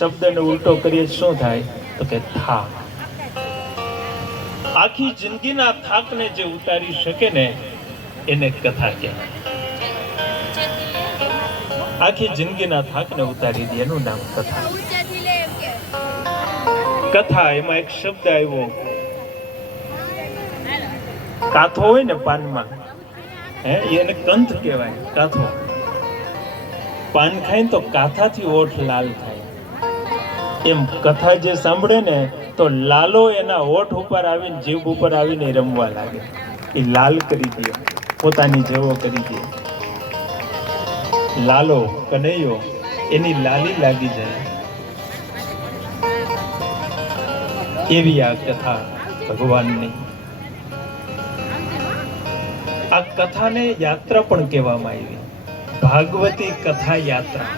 શબ્દને ઉલટો કરીએ શું થાય? તો કે થાક. આખી જિંદગીના થાકને જે ઉતારી શકે ને એને કથા કહેવાય. આખી જિંદગીના થાકને ઉતારી દે એનું નામ કથા. કથા એમાં એક શબ્દ આવ્યો, કાથો હોય ને પાનમાં, એને કંથ કહેવાય. કાથો પાન ખાય તો કાથાથી ઓઠ લાલ થાય. એમ કથા જે સાંભળે ને તો લાલો એના ઓઠ ઉપર આવીને જીભ ઉપર આવીને રમવા લાગે. એ લાલ કરી દે, પોતાની જેવો કરી દે. લાલો કનૈયો એની લાલી લાગી જાય. એવી આ કથા ભગવાનની. આ કથાને યાત્રા પણ કહેવામાં આવી, ભાગવતી કથા યાત્રા.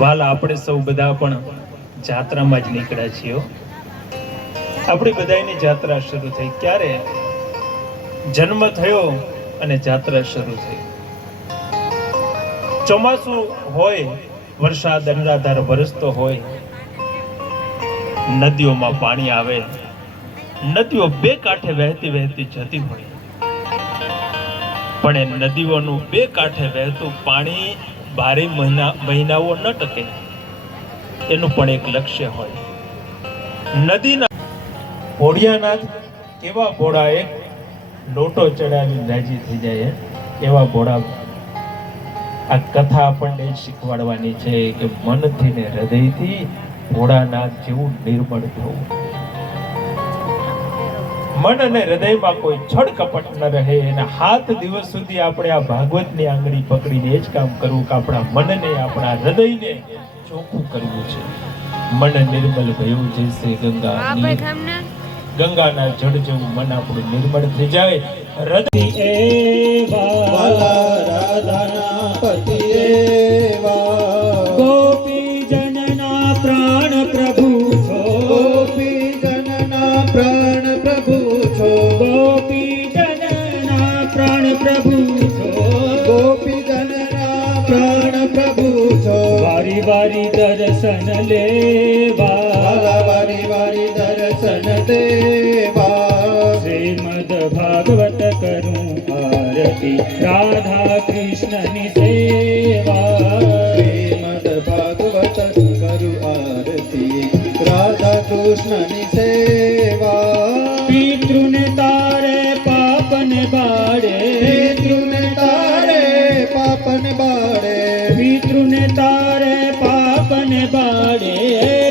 વાલા આપણે સૌ બધા પણ જાત્રામાં જ નીકળ્યા છીએ. આપણી બધાની જાત્રા શરૂ થઈ. ક્યારે? જન્મ થયો અને જાત્રા શરૂ થઈ. ચોમાસું હોય, વરસાદ અનરાધાર વરસતો હોય, નદીઓમાં પાણી આવે, નદીઓ બે કાંઠે વહેતી વહેતી જતી હોય, પણ એ નદીઓનું બે કાંઠે વહેતું પાણી 12 મહિનાઓ ન ટકે. એનું પણ એક લક્ષ્ય હોય. નદીના ભોળિયાનાથ કેવા ભોળા, એક લોટો ચડાવી રાજી થઈ જાય એવા ભોળા. આ કથા આપણને શીખવાડવાની છે કે મનથી ને હૃદયથી ભોળાનાથ જેવું નિર્મળ થવું. મન અને હૃદયમાં કોઈ છળ કપટ ન રહે. એના 7 દિવસ સુધી આપણે આ ભાગવતની આંગળી પકડીને એ જ કામ કરવું કે આપણા મનને, આપણા હૃદયને ચોખ્ખું કરવું છે. મન નિર્મલ ભયું જૈસે ગંગા, ગંગાના જળ જેવું મન આપણું નિર્મળ થઈ જાય. હૃદય એવા રાધાના પતિ એવા, ગોપી જનના પ્રાણ પ્રભુ છો, ગોપી જનના પ્રાણ પ્રભુ છો, ગોપી જનના પ્રાણ પ્રભુ છો, ગોપી જનના પ્રાણ પ્રભુ છો. વારી વારી દર્શન લેવા, વારી વારી દર્શન દેવા. શ્રીમદ ભાગવત કરું આરતી, રાધા કૃષ્ણની સેવા. શ્રીમદ ભાગવત કરું આરતી, રાધા કૃષ્ણની સેવા. પિતૃને તારે પાપને બાળે, પિતૃને તારે પાપને બાળે, પિતૃને તારે પાપને બાળે,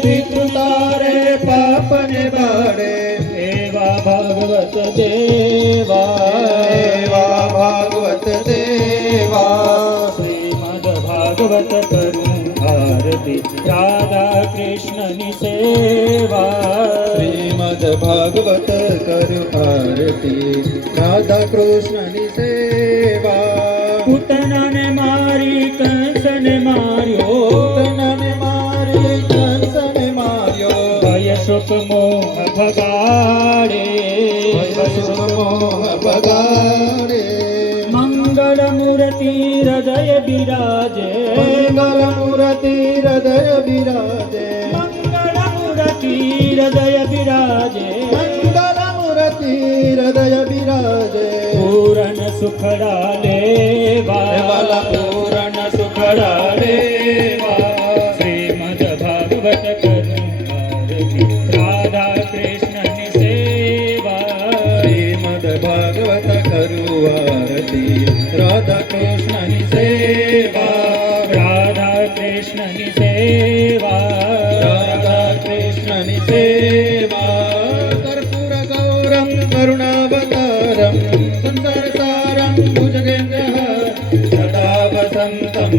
પિતૃ તારે પાપને બાળે. એવા ભાગવત દેવા, એવા ભાગવત દેવા. શ્રીમદ ભાગવત કરું આરતી, રાધા કૃષ્ણની સેવા. શ્રીમદ ભાગવત કરું આરતી, રાધા કૃષ્ણની સેવા. પૂતનાને મારી કંસને માર્યો, પૂતનાને મારી કંસને માર્યો. ભય સુખ મોહ ભગાડે, ભય સુખ મોહ ભગાડે. મંગળ મૂર્તિ હૃદય બિરાજે, મંગળ મૂર્તિ હૃદય બિરાજે, મંગળ મૂર્તિ હૃદય બિરાજે, મંગળ મૂર્તિ હૃદય બિરાજે. પૂરણ સુખડા લેવા, વાલા પૂરણ સુખડા લેવા. શ્રીમદ ભાગવત કરું આરતી, રાધા કૃષ્ણની સેવા. શ્રીમદ ભાગવત કરું આરતી, રાધા કૃષ્ણની સેવા. રાધા કૃષ્ણની સેવા, રાધા કૃષ્ણની સેવા. કર્પૂર ગૌરમ કરુણાવતારમ, સંસાર સારમ ભુજગેન્દ્રહાર, સદા વસંતમ.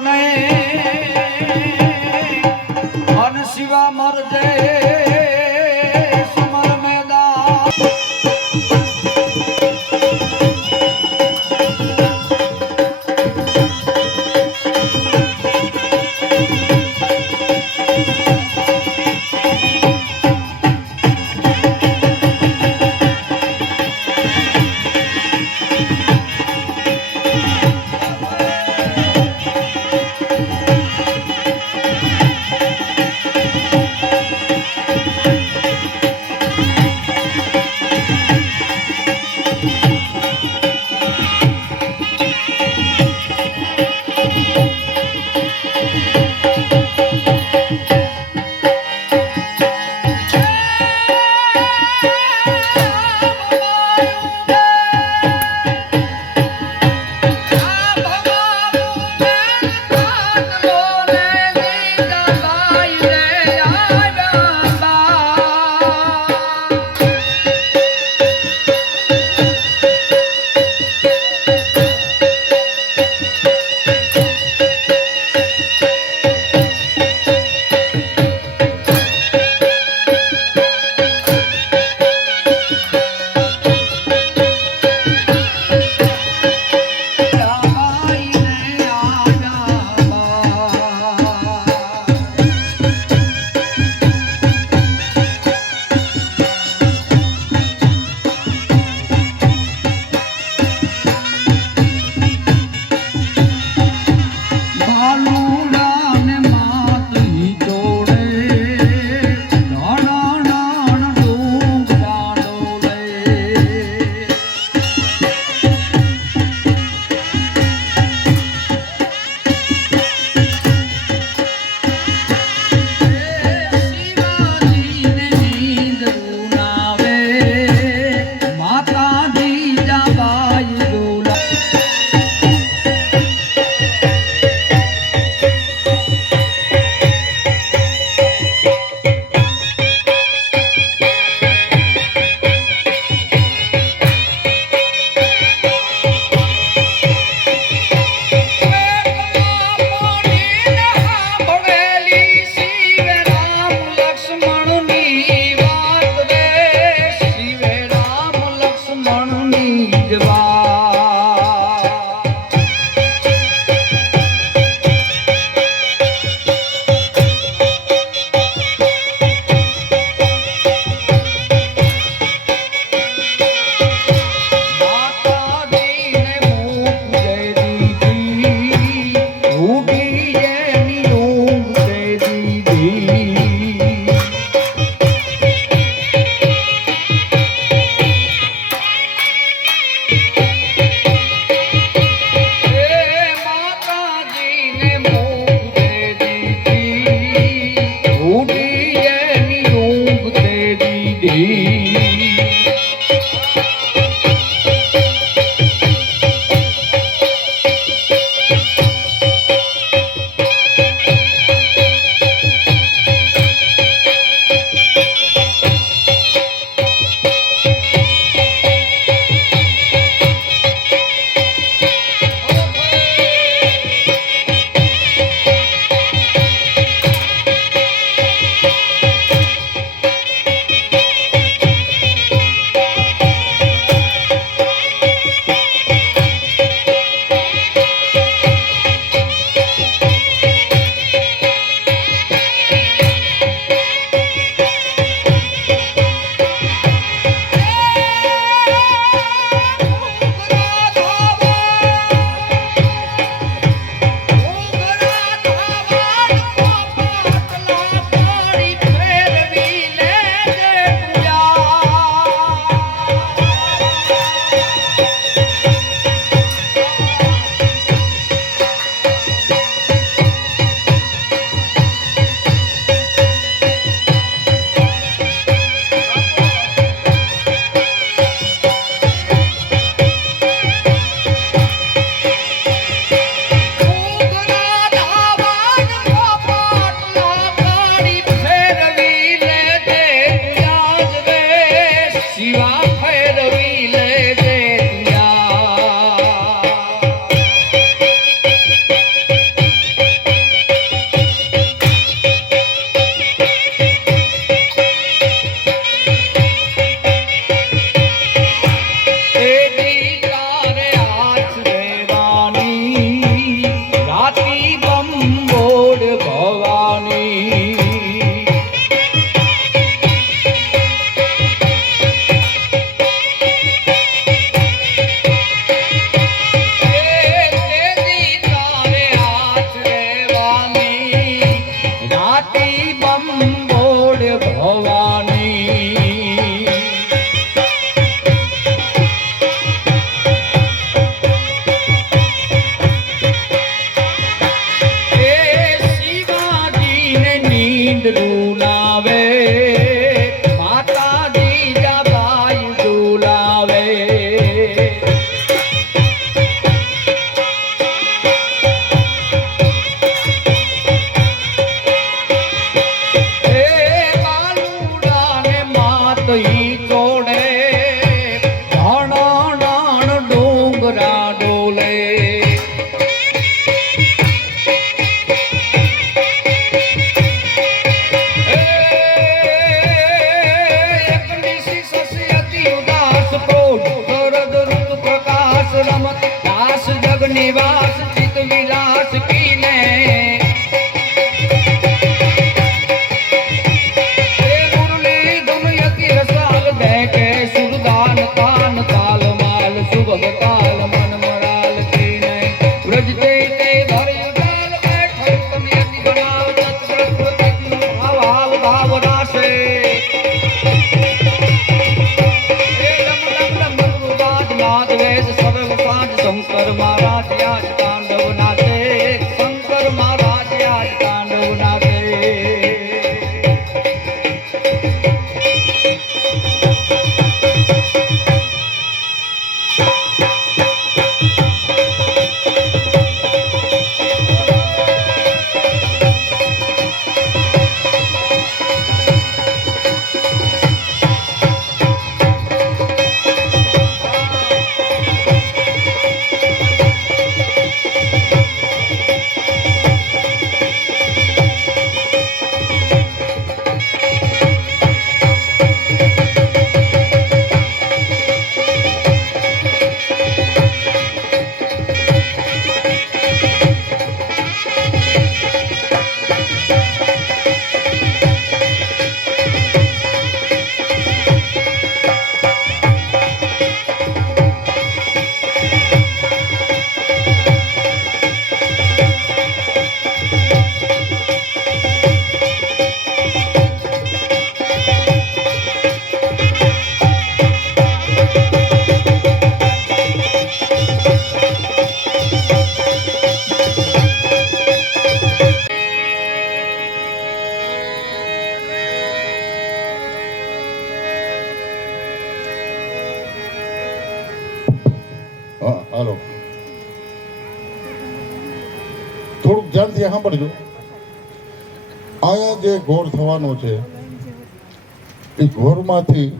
નહીં અન શિવા મરજે સમર મેદાન ઈંદરું નાવે માતાજી જાબાઈ ઝુલાવે એ બાલુડાને માતઈ તોડે ઢાણ ડુંગરા ડોલે निवास चित विलास की ने मुरली धुन यति रसाल दे के सुरदान तान ताल माल सुबह ताल मन मराल की ने व्रजते ते धरि उदाल बैठो तन यति बनाव तत प्रकृति भाव भाव भाव रासे नाद वेद सर्व साध शंकर महाराज आज तांडव नाचे शंकर महाराज आज तांडव नाचे હાલો થોડુંક ધ્યાનથી સાંભળજો અહીંયા જે ઘોર થવાનો છે એ ઘોરમાંથી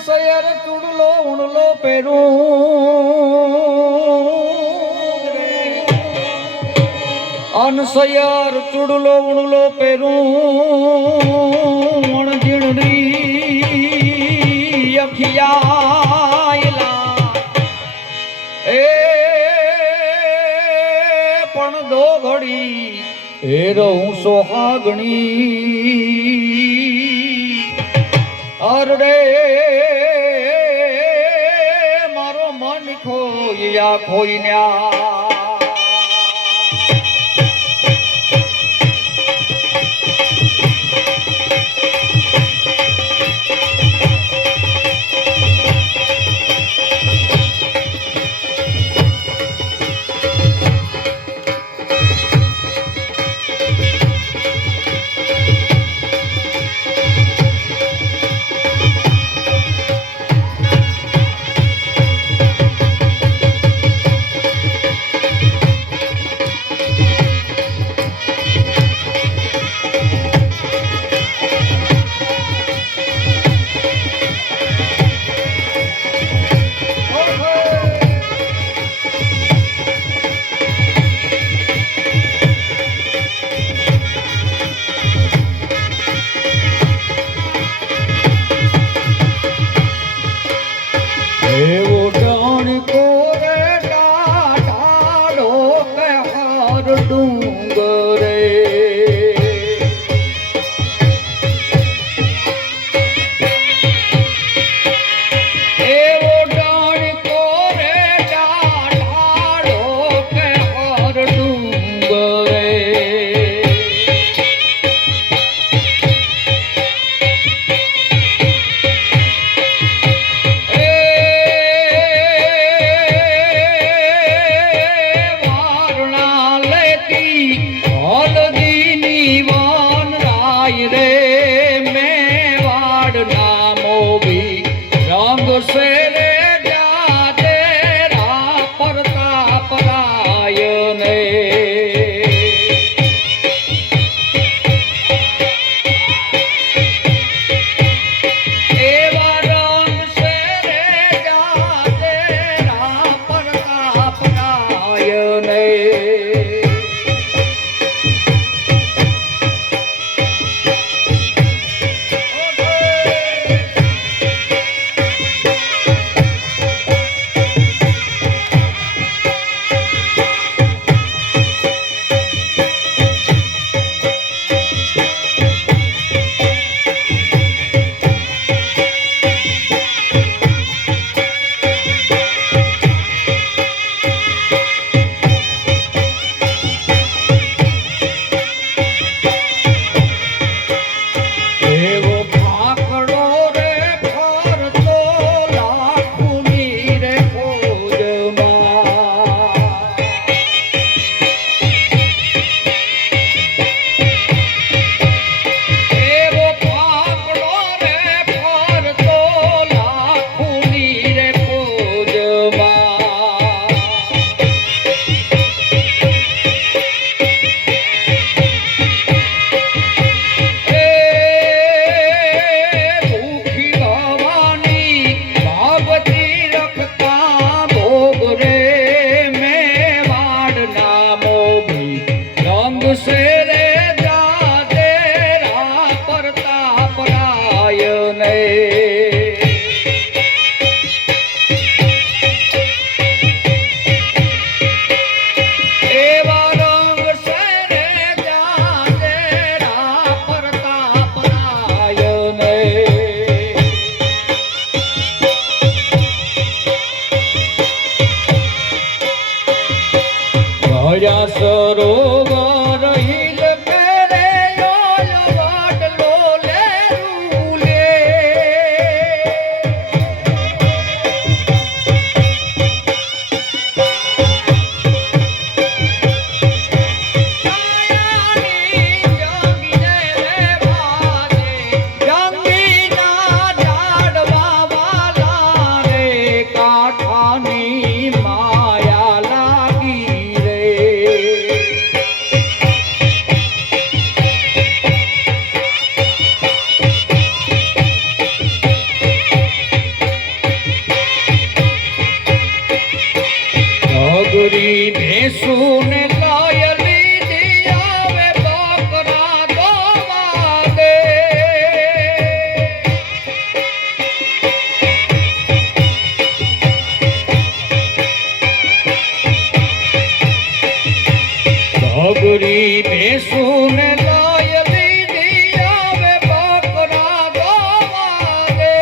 સયર ચૂડલો ઉણલો પહેરું અનસયર ચૂડલો ઉણલો પહેરું ઝીણડી અખિયાયલા એ પણ દો ઘડી એ રહું સોહાગણી અરડે મારો મન ખોયા ખોઈન્યા से रे जाते रा प्रताप राय ने एवा रंग से रे जाते रा प्रताप राय ने એવો ભાકડો રે ફરતો લાખુની રે ફોજમાં એવો ભાકડો રે ફરતો લાખુની રે ફોજમાં भूखी भवानी भागती रखता भोग रे मेवाड़ नामो भी रंग से रे जाते रा प्रताप राय ने एवा रंग से रे जाते रा प्रताप राय ने भया सरोवर हिल पेरे योल वाडलो ले रूले कायानी जंगीने रे बाजे जंगीना जाडवा वाला रे काठानी माया लागी रे डगरी भेसून लायली दियावे बकरा दोवागे डगरी भेसून लायली दियावे बकरा दोवागे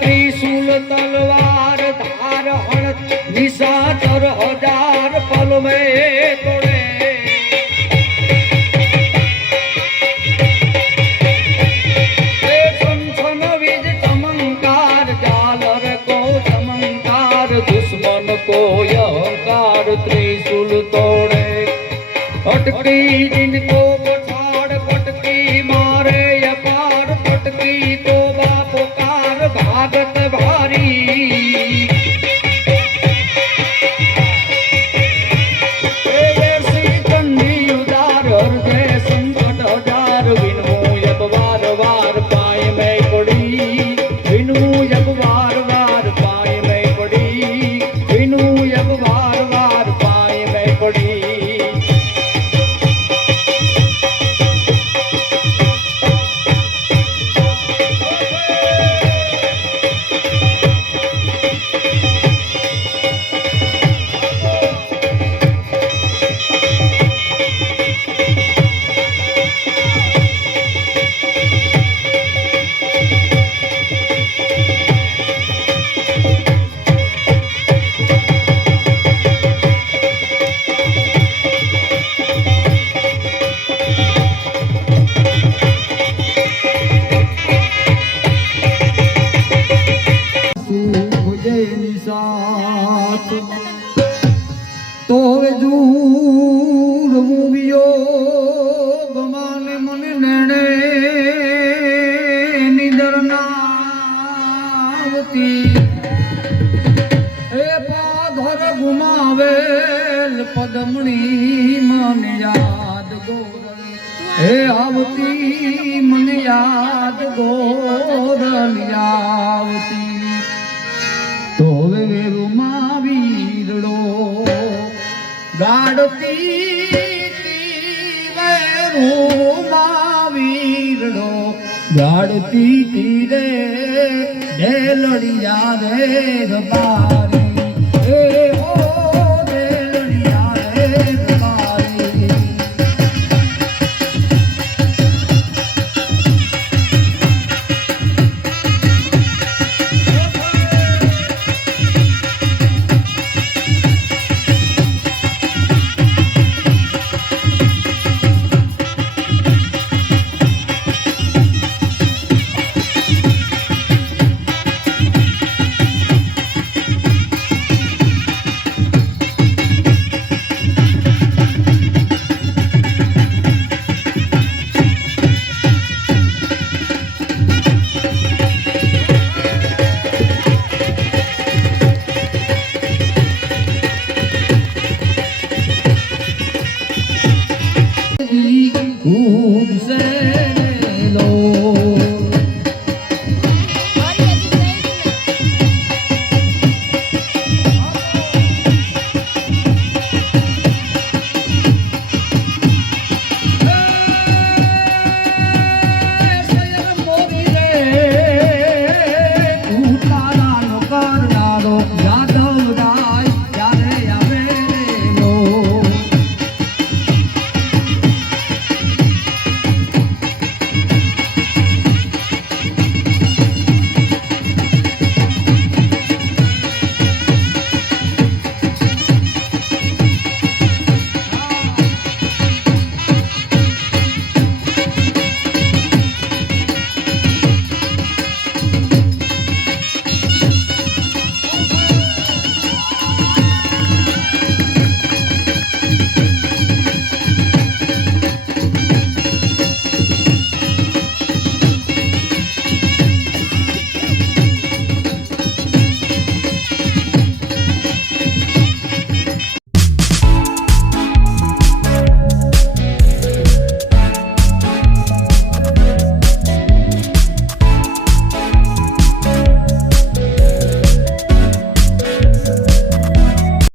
त्रिशूल तलवार धार हण निशाचर हजार पल में तोड़े छन विज चमंकार जालर को चमंकार दुश्मन को अहंकार त्रिशूल तोड़े अटकी जिनको पछाड़ पटकी मारे अपार पटकी तो बाप कार भागत भारी જેની સાથ તો હવે જૂરવું વિયોગ માને મને નેણે નિદર નાવતી એ પાઘર ગુમાવેલ પદમણી મને યાદ ગોરલ હે આવતી મને યાદ ગોરલ આવતી તો હવે રૂમાવીરડો ગાડતી રૂમાવીરડો ગાડતી તીરે ઢેલડિયા રે રબા